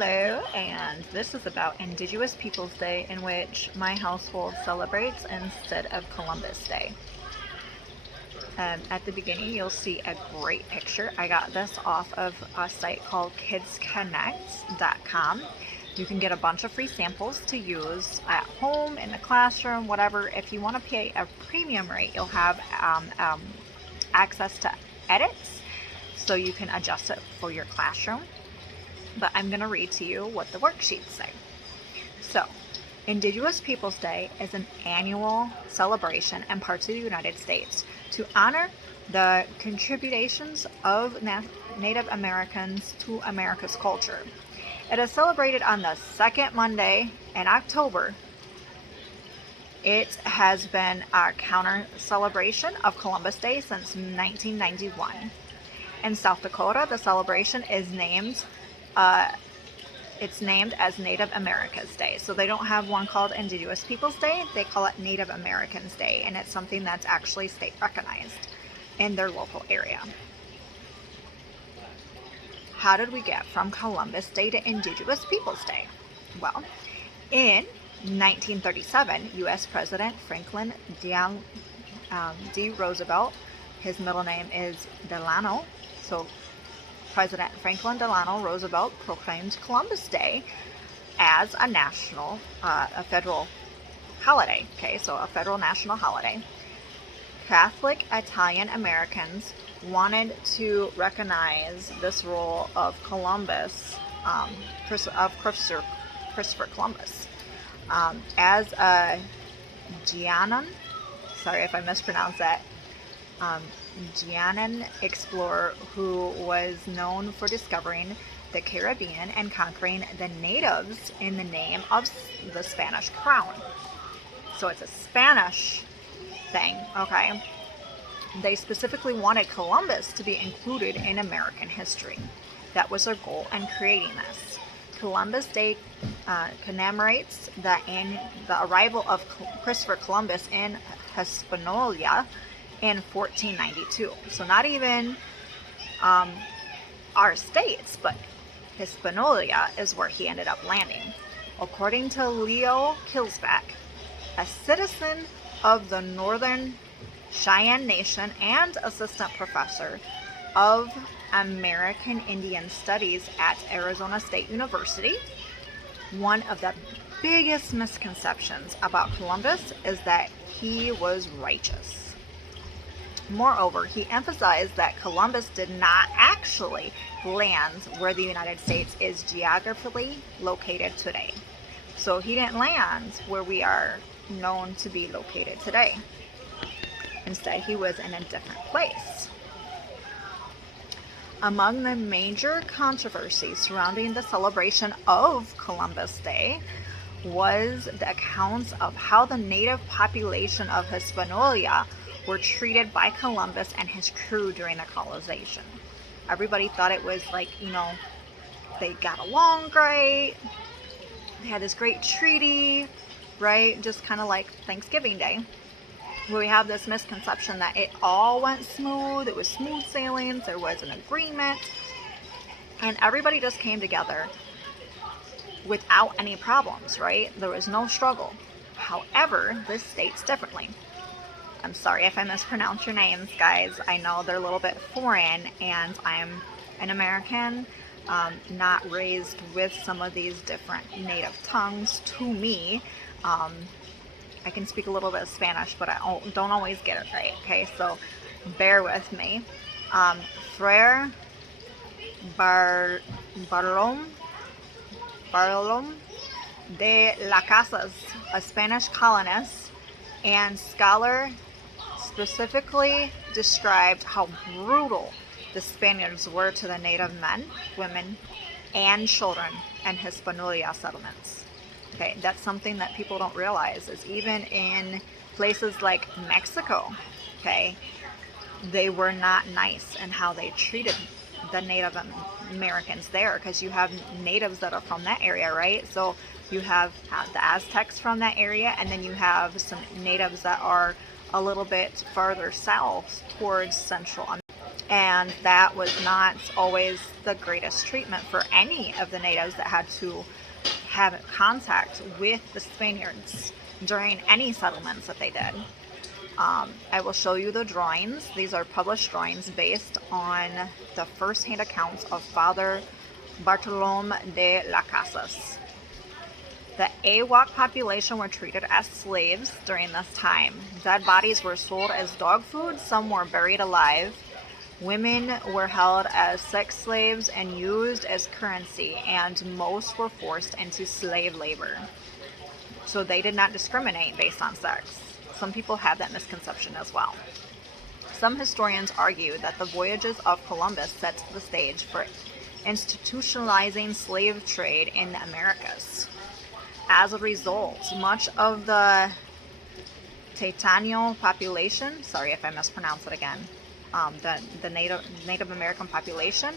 Hello, and this is about Indigenous Peoples Day, in which my household celebrates instead of Columbus Day. At the beginning, you'll see a great picture. I got this off of a site called kidsconnect.com. You can get a bunch of free samples to use at home, in the classroom, whatever. If you want to pay a premium rate, you'll have access to edits, so you can adjust it for your classroom. But I'm going to read to you what the worksheets say. So, Indigenous Peoples Day is an annual celebration in parts of the United States to honor the contributions of Native Americans to America's culture. It is celebrated on the second Monday in October. It has been a counter celebration of Columbus Day since 1991. In South Dakota, the celebration is named as Native America's Day. So they don't have one called Indigenous Peoples Day, they call it Native Americans Day, and it's something that's actually state recognized in their local area. How did we get from Columbus Day to Indigenous Peoples Day? Well, in 1937, U.S. President Franklin D. Roosevelt, his middle name is Delano, so President Franklin Delano Roosevelt proclaimed Columbus Day as a federal holiday. Okay, so a federal national holiday. Catholic Italian Americans wanted to recognize this role of Columbus, Christopher Columbus, as a Gianan. Sorry if I mispronounced that. Gianan explorer who was known for discovering the Caribbean and conquering the natives in the name of the Spanish crown. So it's a Spanish thing, okay? They specifically wanted Columbus to be included in American history. That was their goal in creating this. Columbus Day commemorates the arrival of Christopher Columbus in Hispaniola in 1492. So not even our states, but Hispaniola is where he ended up landing. According to Leo Kilsback, a citizen of the Northern Cheyenne Nation and assistant professor of American Indian Studies at Arizona State University, one of the biggest misconceptions about Columbus is that he was righteous. Moreover, he emphasized that Columbus did not actually land where the United States is geographically located today. So he didn't land where we are known to be located today. Instead, he was in a different place. Among the major controversies surrounding the celebration of Columbus Day was the accounts of how the native population of Hispaniola were treated by Columbus and his crew during the colonization. Everybody thought it was like, they got along great. They had this great treaty, right? Just kind of like Thanksgiving Day. Where we have this misconception that it all went smooth. It was smooth sailing. There was an agreement. And everybody just came together without any problems, right? There was no struggle. However, this states differently. I'm sorry if I mispronounce your names, guys. I know they're a little bit foreign, and I'm an American, not raised with some of these different native tongues to me. I can speak a little bit of Spanish, but I don't always get it right, okay? So bear with me. Frere Bartolom de las Casas, a Spanish colonist and scholar, specifically described how brutal the Spaniards were to the native men, women, and children in Hispaniola settlements. Okay, that's something that people don't realize, is even in places like Mexico, okay, they were not nice in how they treated the Native Americans there, because you have natives that are from that area, right? So you have the Aztecs from that area, and then you have some natives that are a little bit farther south towards Central America. And that was not always the greatest treatment for any of the natives that had to have contact with the Spaniards during any settlements that they did. I will show you the drawings. These are published drawings based on the first-hand accounts of Father Bartolome de las Casas. The Awak population were treated as slaves during this time. Dead bodies were sold as dog food, some were buried alive. Women were held as sex slaves and used as currency, and most were forced into slave labor. So they did not discriminate based on sex. Some people have that misconception as well. Some historians argue that the voyages of Columbus set the stage for institutionalizing slave trade in the Americas. As a result, much of the Taitano population, sorry if I mispronounce it again, the Native American population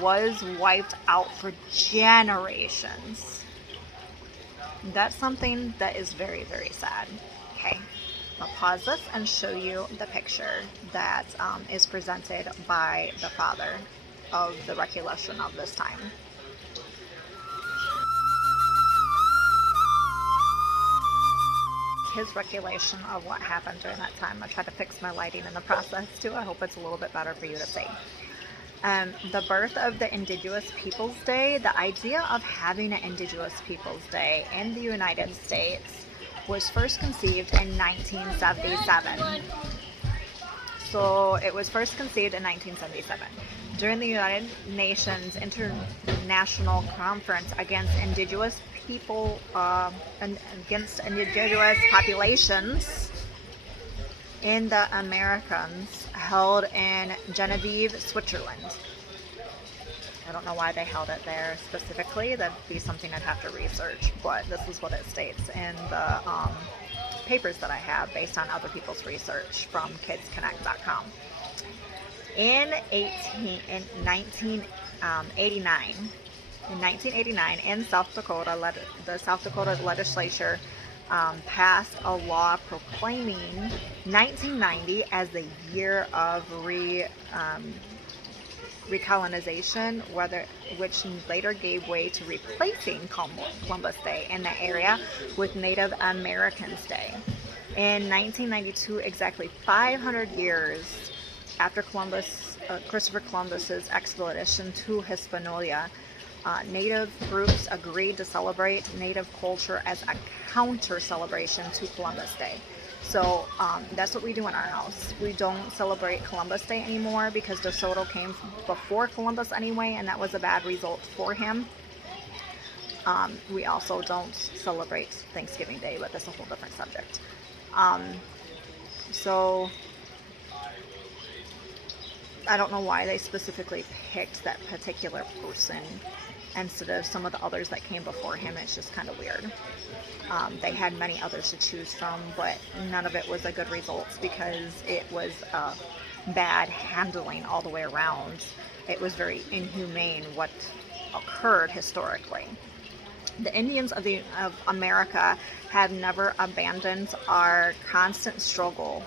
was wiped out for generations. That's something that is very, very sad. Okay, I'll pause this and show you the picture that is presented by the father of the recollection of this time. His recollection of what happened during that time. I tried to fix my lighting in the process too. I hope it's a little bit better for you to see. The birth of the Indigenous Peoples Day, the idea of having an Indigenous Peoples Day in the United States was first conceived in 1977. So it was first conceived in 1977 during the United Nations International Conference against Indigenous people and against indigenous populations in the Americas, held in Genevieve, Switzerland. I don't know why they held it there specifically. That'd be something I'd have to research, but this is what it states in the papers that I have based on other people's research from kidsconnect.com. In 1989, in South Dakota, the South Dakota legislature passed a law proclaiming 1990 as the year of recolonization, which later gave way to replacing Columbus Day in the area with Native Americans Day. In 1992, exactly 500 years after Christopher Columbus's expedition to Hispaniola, Native groups agreed to celebrate Native culture as a counter celebration to Columbus Day. So that's what we do in our house. We don't celebrate Columbus Day anymore because DeSoto came before Columbus anyway, and that was a bad result for him. We also don't celebrate Thanksgiving Day, but that's a whole different subject. So I don't know why they specifically picked that particular person instead of some of the others that came before him. It's just kind of weird. They had many others to choose from, but none of it was a good result because it was bad handling all the way around. It was very inhumane what occurred historically. The Indians of America have never abandoned our constant struggle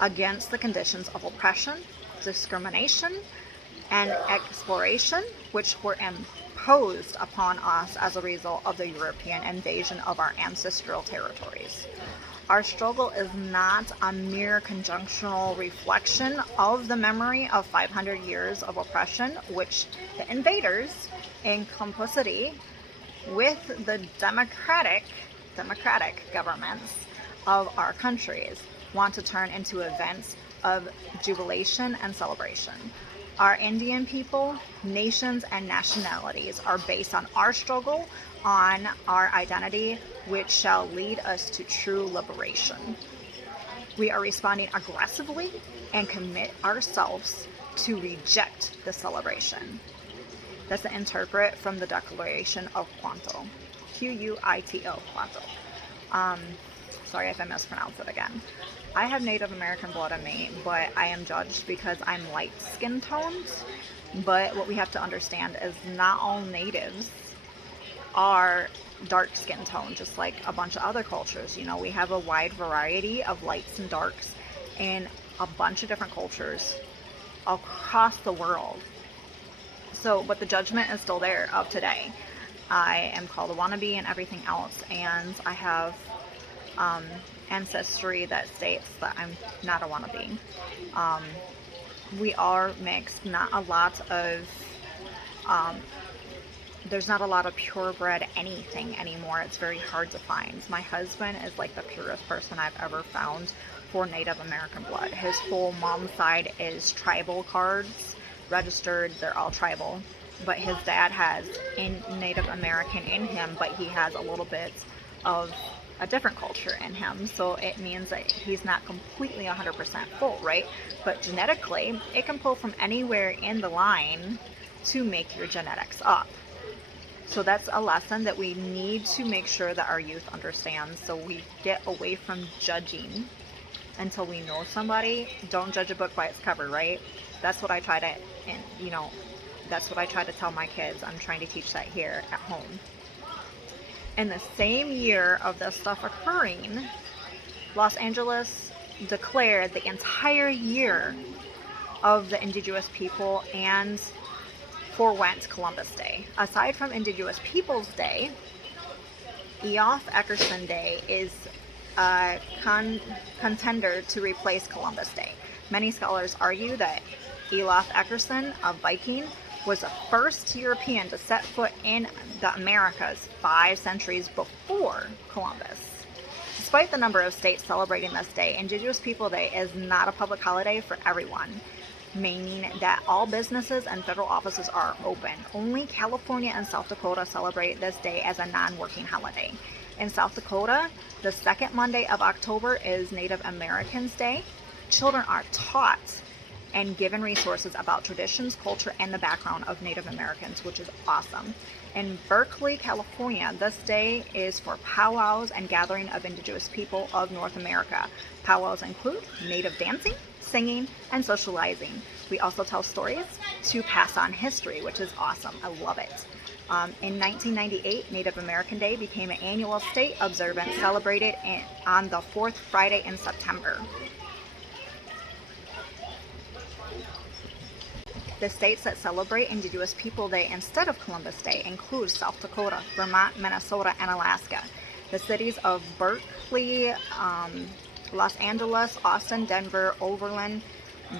against the conditions of oppression, discrimination, and exploration, which were imposed upon us as a result of the European invasion of our ancestral territories. Our struggle is not a mere conjunctional reflection of the memory of 500 years of oppression, which the invaders, in complicity with the democratic governments of our countries, want to turn into events of jubilation and celebration. Our Indian people, nations, and nationalities are based on our struggle, on our identity, which shall lead us to true liberation. We are responding aggressively and commit ourselves to reject the celebration. That's the interpret from the Declaration of Quito, Quito, Quito. Sorry if I mispronounced it again. I have Native American blood in me, but I am judged because I'm light skin toned. But what we have to understand is not all natives are dark skin tone, just like a bunch of other cultures. You know, we have a wide variety of lights and darks in a bunch of different cultures across the world. So, but the judgment is still there of today. I am called a wannabe and everything else, and I have ancestry that states that I'm not a wannabe. Um, we are mixed, not a lot of, there's not a lot of purebred anything anymore. It's very hard to find. My husband is like the purest person I've ever found for Native American blood. His whole mom's side is tribal cards, registered, they're all tribal. But his dad has in Native American in him, but he has a little bit of a different culture in him. So it means that he's not completely 100% full, right? But genetically, it can pull from anywhere in the line to make your genetics up. So that's a lesson that we need to make sure that our youth understands. So we get away from judging until we know somebody. Don't judge a book by its cover, right? That's what I try to, and that's what I try to tell my kids. I'm trying to teach that here at home. In the same year of this stuff occurring, Los Angeles declared the entire year of the Indigenous People and forwent Columbus Day. Aside from Indigenous Peoples Day, Eoff Eckerson Day is a contender to replace Columbus Day. Many scholars argue that Eoff Eckerson, a Viking, was the first European to set foot in the Americas 5 centuries before Columbus. Despite the number of states celebrating this day, Indigenous People Day is not a public holiday for everyone, meaning that all businesses and federal offices are open. Only California and South Dakota celebrate this day as a non-working holiday. In South Dakota, the second Monday of October is Native Americans Day. Children are taught and given resources about traditions, culture, and the background of Native Americans, which is awesome. In Berkeley, California, this day is for powwows and gathering of Indigenous people of North America. Powwows include Native dancing, singing, and socializing. We also tell stories to pass on history, which is awesome. I love it. In 1998, Native American Day became an annual state observance celebrated on the fourth Friday in September. The states that celebrate Indigenous People Day instead of Columbus Day include South Dakota, Vermont, Minnesota, and Alaska. The cities of Berkeley, Los Angeles, Austin, Denver, Overland,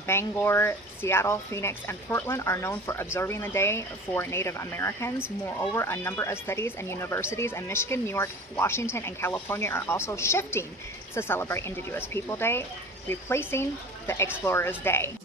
Bangor, Seattle, Phoenix, and Portland are known for observing the day for Native Americans. Moreover, a number of cities and universities in Michigan, New York, Washington, and California are also shifting to celebrate Indigenous People Day, replacing the Explorers Day.